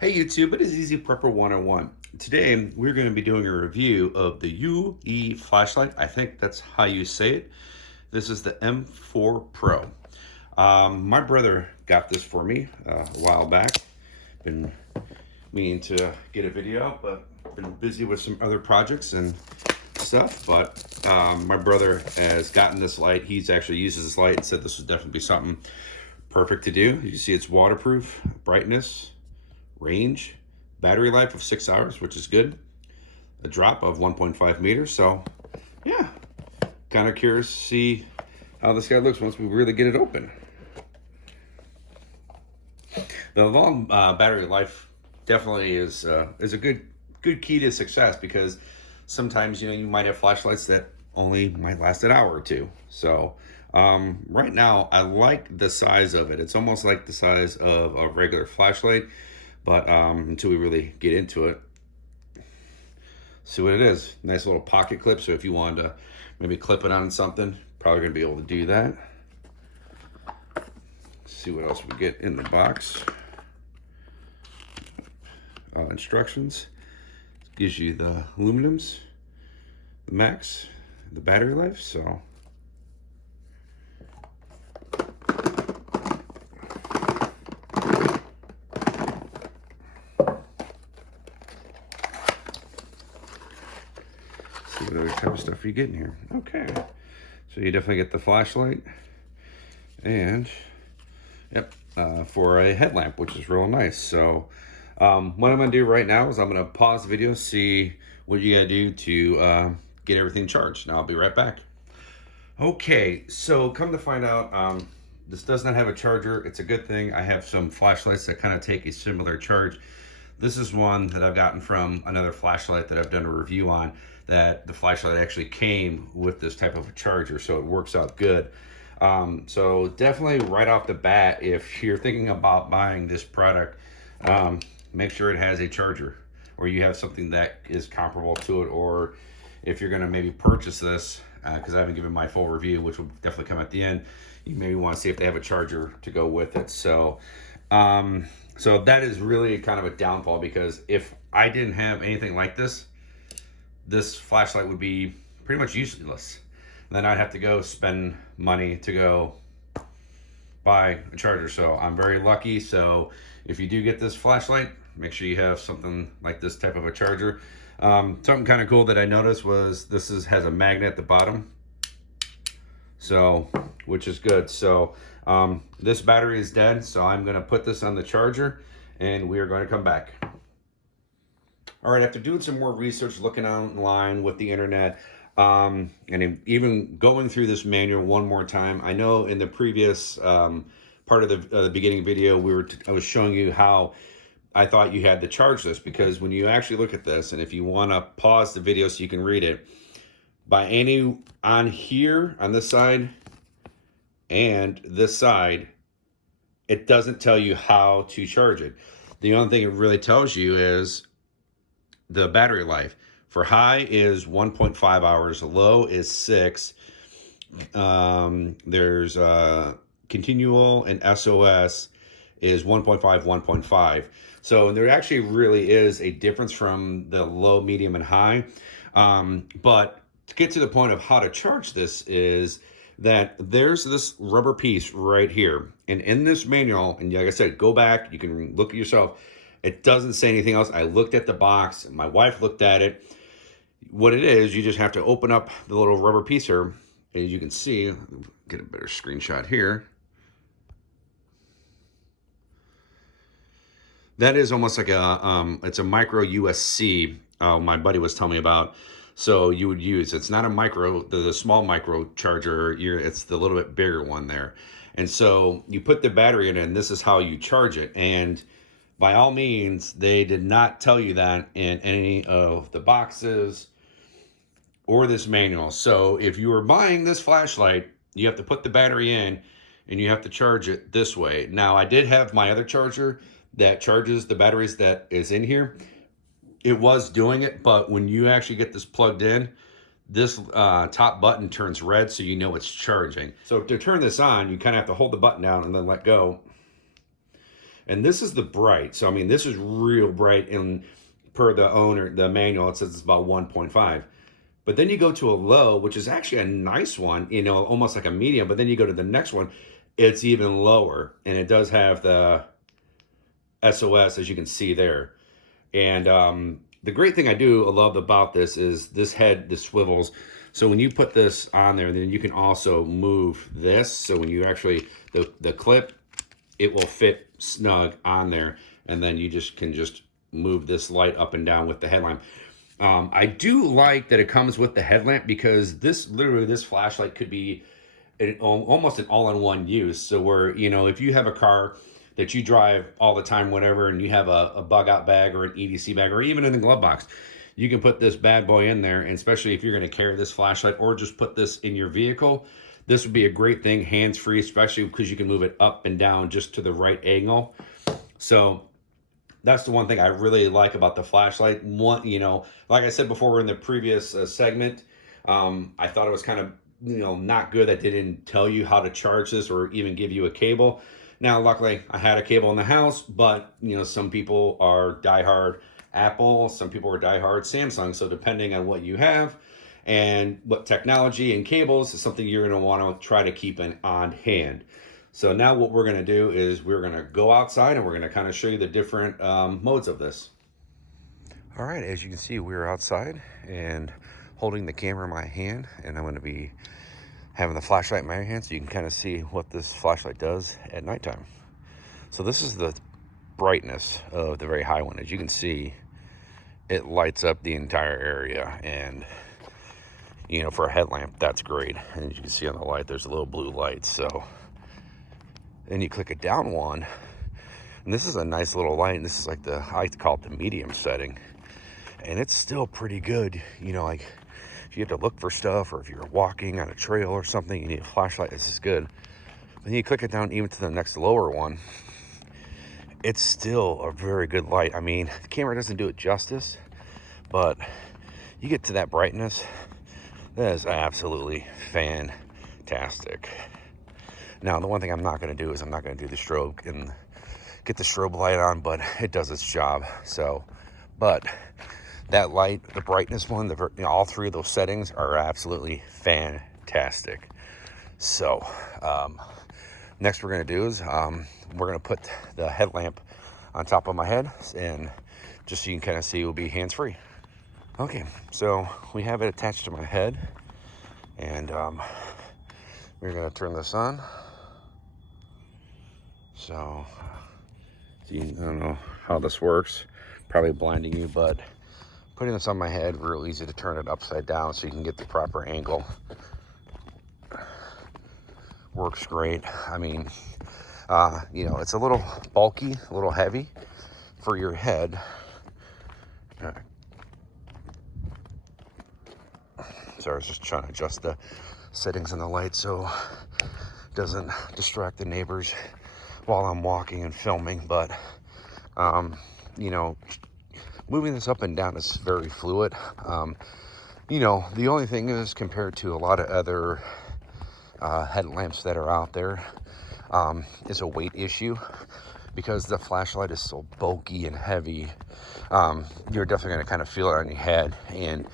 Hey YouTube, it is Easy Prepper 101. Today we're going to be doing a review of the Euyee Flashlight. I think that's how you say it. This is the M4 Pro. My brother got this for me a while back. Been meaning to get a video out, but been busy with some other projects and stuff. But my brother has gotten this light. He's actually uses this light and said this would definitely be something perfect to do. You see it's waterproof, brightness, range, battery life of 6 hours, which is good. A drop of 1.5 meters. So yeah, kind of curious to see how this guy looks once we really get it open. The long battery life definitely is a good key to success, because sometimes you might have flashlights that only might last an hour or two. So right now I like the size of it. It's almost like the size of a regular flashlight, but until we really get into it, see what it is. Nice little pocket clip, so if you wanted to maybe clip it on something, probably gonna be able to do that. See what else we get in the box. Instructions. Gives you the aluminums, the max, the battery life. So see what other type of stuff you get in here. Okay, so you definitely get the flashlight, and yep, for a headlamp, which is real nice. So what I'm gonna do right now is I'm gonna pause the video, see what you gotta do to get everything charged. Now I'll be right back. Okay, so come to find out, this does not have a charger. It's a good thing. I have some flashlights that kind of take a similar charge. This is one that I've gotten from another flashlight that I've done a review on, that the flashlight actually came with this type of a charger, so it works out good. So definitely right off the bat, if you're thinking about buying this product, make sure it has a charger, or you have something that is comparable to it. Or if you're going to maybe purchase this, because I haven't given my full review, which will definitely come at the end, you maybe want to see if they have a charger to go with it. So so that is really kind of a downfall, because if I didn't have anything like this, this flashlight would be pretty much useless. And then I'd have to go spend money to go buy a charger. So I'm very lucky. So if you do get this flashlight, make sure you have something like this type of a charger. Something kind of cool that I noticed was this has a magnet at the bottom, so which is good. So this battery is dead, so I'm going to put this on the charger and we are going to come back. All right, after doing some more research, looking online with the internet, and even going through this manual one more time, I know in the previous part of the beginning video, I was showing you how I thought you had to charge this, because when you actually look at this, and if you want to pause the video so you can read it, on here on this side and this side, it doesn't tell you how to charge it. The only thing it really tells you is the battery life. For high is 1.5 hours, low is 6. There's continual and SOS is 1.5, 1.5. So there actually really is a difference from the low, medium, and high. But to get to the point of how to charge this, is that there's this rubber piece right here. And in this manual, and like I said, go back, you can look at yourself. It doesn't say anything else. I looked at the box, my wife looked at it. What it is, you just have to open up the little rubber piece here. As you can see, get a better screenshot here. That is almost like it's a micro USB. My buddy was telling me about. So you would use, it's not a micro, the small micro charger. It's the little bit bigger one there. And so you put the battery in it, and this is how you charge it. And by all means, they did not tell you that in any of the boxes or this manual. So if you were buying this flashlight, you have to put the battery in and you have to charge it this way. Now, I did have my other charger that charges the batteries that is in here. It was doing it, but when you actually get this plugged in, this top button turns red, so you know it's charging. So to turn this on, you kind of have to hold the button down and then let go. And this is the bright. So, I mean, this is real bright. And per the owner, the manual, it says it's about 1.5. But then you go to a low, which is actually a nice one, you know, almost like a medium. But then you go to the next one, it's even lower. And it does have the SOS, as you can see there. And the great thing I love about this is this head, this swivels. So when you put this on there, then you can also move this. So when you actually, the clip, it will fit snug on there. And then you can move this light up and down with the headlamp. I do like that it comes with the headlamp, because this flashlight could be almost an all-in-one use. So where, you know, if you have a car that you drive all the time, whatever, and you have a bug out bag or an EDC bag, or even in the glove box, you can put this bad boy in there. And especially if you're going to carry this flashlight or just put this in your vehicle, this would be a great thing, hands-free, especially because you can move it up and down just to the right angle. So that's the one thing I really like about the flashlight. One, you know, like I said before in the previous segment, I thought it was kind of, you know, not good that they didn't tell you how to charge this or even give you a cable. Now, luckily, I had a cable in the house, but, you know, some people are diehard Apple, some people are diehard Samsung. So depending on what you have and what technology and cables is something you're going to want to try to keep on hand. So now what we're going to do is we're going to go outside and we're going to kind of show you the different modes of this. All right, as you can see, we're outside and holding the camera in my hand, and I'm going to be having the flashlight in my hand so you can kind of see what this flashlight does at nighttime. So this is the brightness of the very high one. As you can see, it lights up the entire area, and you know, for a headlamp, that's great. And as you can see on the light, there's a little blue light. So then you click a down one, and this is a nice little light, and this is like I like to call it the medium setting, and it's still pretty good. You know, like if you have to look for stuff, or if you're walking on a trail or something, you need a flashlight, this is good. Then you click it down even to the next lower one, it's still a very good light. I mean, the camera doesn't do it justice, but you get to that brightness, that is absolutely fantastic. Now, the one thing I'm not going to do is I'm not going to do the strobe and get the strobe light on, but it does its job. So, but that light, the brightness one, you know, all three of those settings are absolutely fantastic. So, next we're going to do is we're going to put the headlamp on top of my head, and just so you can kind of see, it will be hands-free. Okay, so we have it attached to my head, and we're going to turn this on. So, I don't know how this works, probably blinding you, but putting this on my head, real easy to turn it upside down so you can get the proper angle. Works great. I mean, you know, it's a little bulky, a little heavy for your head. So I was just trying to adjust the settings on the light so it doesn't distract the neighbors while I'm walking and filming. But you know, moving this up and down is very fluid. You know, the only thing is, compared to a lot of other headlamps that are out there, is a weight issue, because the flashlight is so bulky and heavy. You're definitely going to kind of feel it on your head, and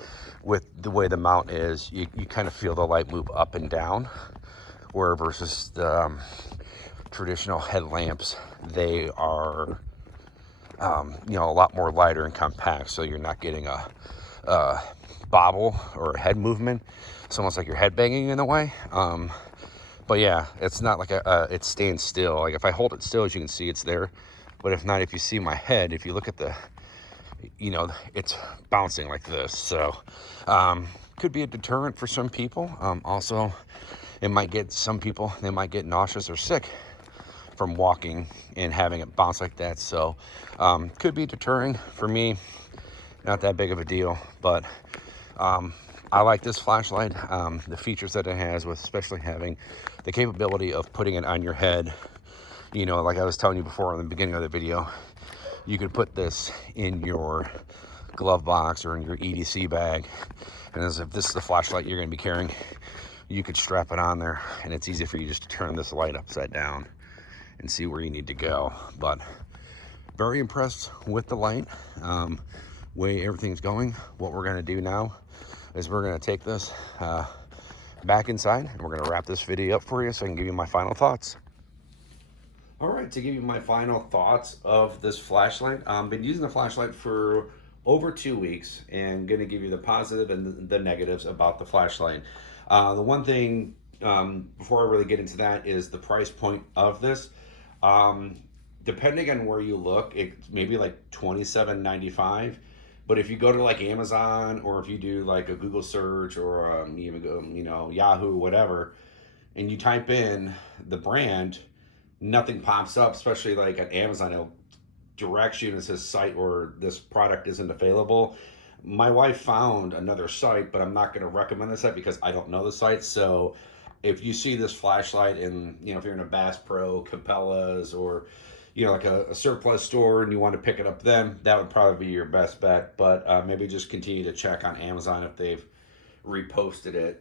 with the way the mount is, you kind of feel the light move up and down, where versus the traditional headlamps, they are you know, a lot more lighter and compact, so you're not getting a bobble or a head movement. It's almost like your head banging in a way. But yeah, it's not like it's staying still. Like if I hold it still, as you can see, it's there. But if not, if you see my head, if you look at the, you know, it's bouncing like this. So could be a deterrent for some people. Also, it might get some people, they might get nauseous or sick from walking and having it bounce like that. So could be deterring. For me, not that big of a deal, but I like this flashlight, the features that it has, with especially having the capability of putting it on your head. You know, like I was telling you before in the beginning of the video, you could put this in your glove box or in your EDC bag, and as if this is the flashlight you're going to be carrying, you could strap it on there, and it's easy for you just to turn this light upside down, and see where you need to go. But very impressed with the light, way everything's going. What we're gonna do now is we're gonna take this back inside, and we're gonna wrap this video up for you so I can give you my final thoughts. All right, to give you my final thoughts of this flashlight, I've been using the flashlight for over 2 weeks and going to give you the positive and the negatives about the flashlight. The one thing, before I really get into that, is the price point of this. Depending on where you look, it's maybe like $27.95. But if you go to like Amazon, or if you do like a Google search, or even go, Yahoo, whatever, and you type in the brand, nothing pops up, especially like at Amazon. It'll direct you and it says site or this product isn't available. My wife found another site, but I'm not going to recommend the site because I don't know the site. So if you see this flashlight in, if you're in a Bass Pro, Cabela's, or like a surplus store and you want to pick it up then, that would probably be your best bet. But maybe just continue to check on Amazon if they've reposted it.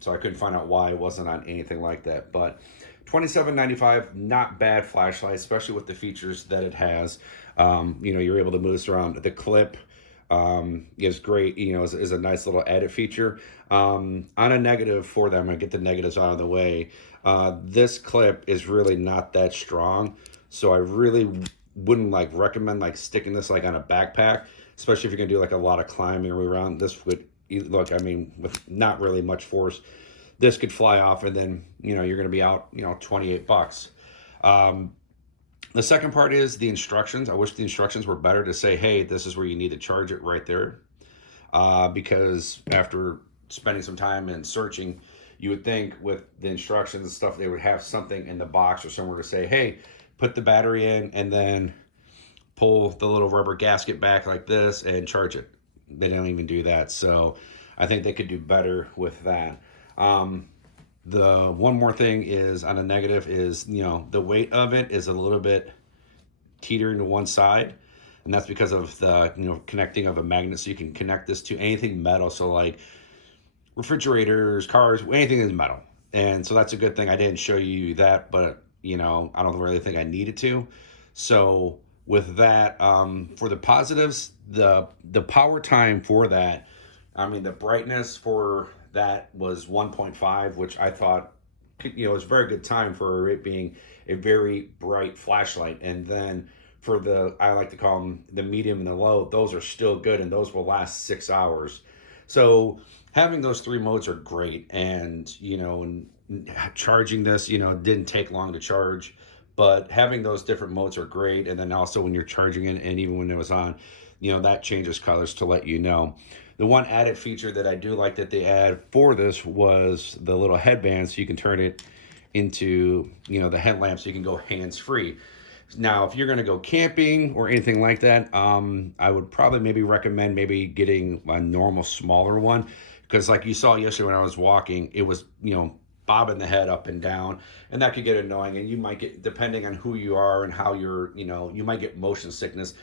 So I couldn't find out why it wasn't on anything like that. But $27.95, not bad flashlight, especially with the features that it has. You're able to move this around. The clip is great, is a nice little added feature. On a negative for them, I get the negatives out of the way. This clip is really not that strong, so I really wouldn't recommend sticking this on a backpack, especially if you're gonna do a lot of climbing around. This would look, with not really much force, this could fly off, and then you're going to be out $28. The second part is the instructions. I wish the instructions were better to say, hey, this is where you need to charge it right there, because after spending some time and searching, you would think with the instructions and stuff they would have something in the box or somewhere to say, hey, put the battery in and then pull the little rubber gasket back like this and charge it. They don't even do that, so I think they could do better with that. The one more thing is on a negative is, the weight of it is a little bit teetering to one side, and that's because of the, connecting of a magnet. So you can connect this to anything metal. So like refrigerators, cars, anything is metal. And so that's a good thing. I didn't show you that, but I don't really think I needed to. So with that, for the positives, the power time for that, the brightness for that was 1.5, which I thought, was a very good time for it being a very bright flashlight. And then for I like to call them the medium and the low, those are still good, and those will last 6 hours. So having those 3 modes are great. And, charging this, didn't take long to charge, but having those different modes are great. And then also when you're charging it, and even when it was on, that changes colors to let you know. The one added feature that I do like that they add for this was the little headband, so you can turn it into, the headlamp, so you can go hands-free. Now, if you're going to go camping or anything like that, I would probably maybe recommend getting a normal, smaller one, because like you saw yesterday when I was walking, it was, bobbing the head up and down, and that could get annoying. And you might get, depending on who you are and how you're, you might get motion sickness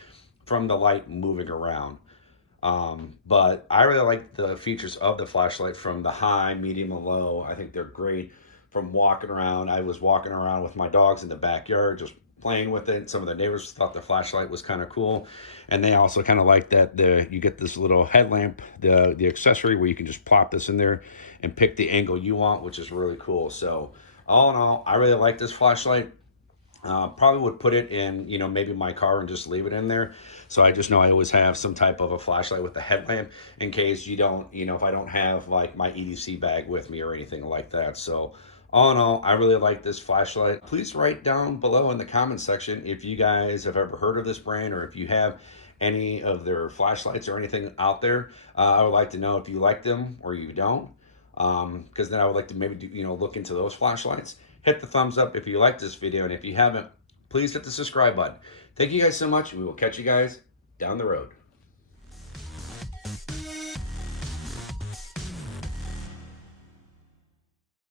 from the light moving around. But I really like the features of the flashlight from the high, medium, and low. I think they're great from walking around. I was walking around with my dogs in the backyard, just playing with it. Some of the neighbors thought the flashlight was kind of cool. And they also kind of like that you get this little headlamp, the accessory, where you can just plop this in there and pick the angle you want, which is really cool. So all in all, I really like this flashlight. Probably would put it in, maybe my car and just leave it in there. So I just know I always have some type of a flashlight with a headlamp in case you don't, if I don't have like my EDC bag with me or anything like that. So all in all, I really like this flashlight. Please write down below in the comment section if you guys have ever heard of this brand, or if you have any of their flashlights or anything out there. I would like to know if you like them or you don't, because then I would like to maybe look into those flashlights. Hit the thumbs up if you like this video, and if you haven't, please hit the subscribe button. Thank you guys so much, and we will catch you guys down the road.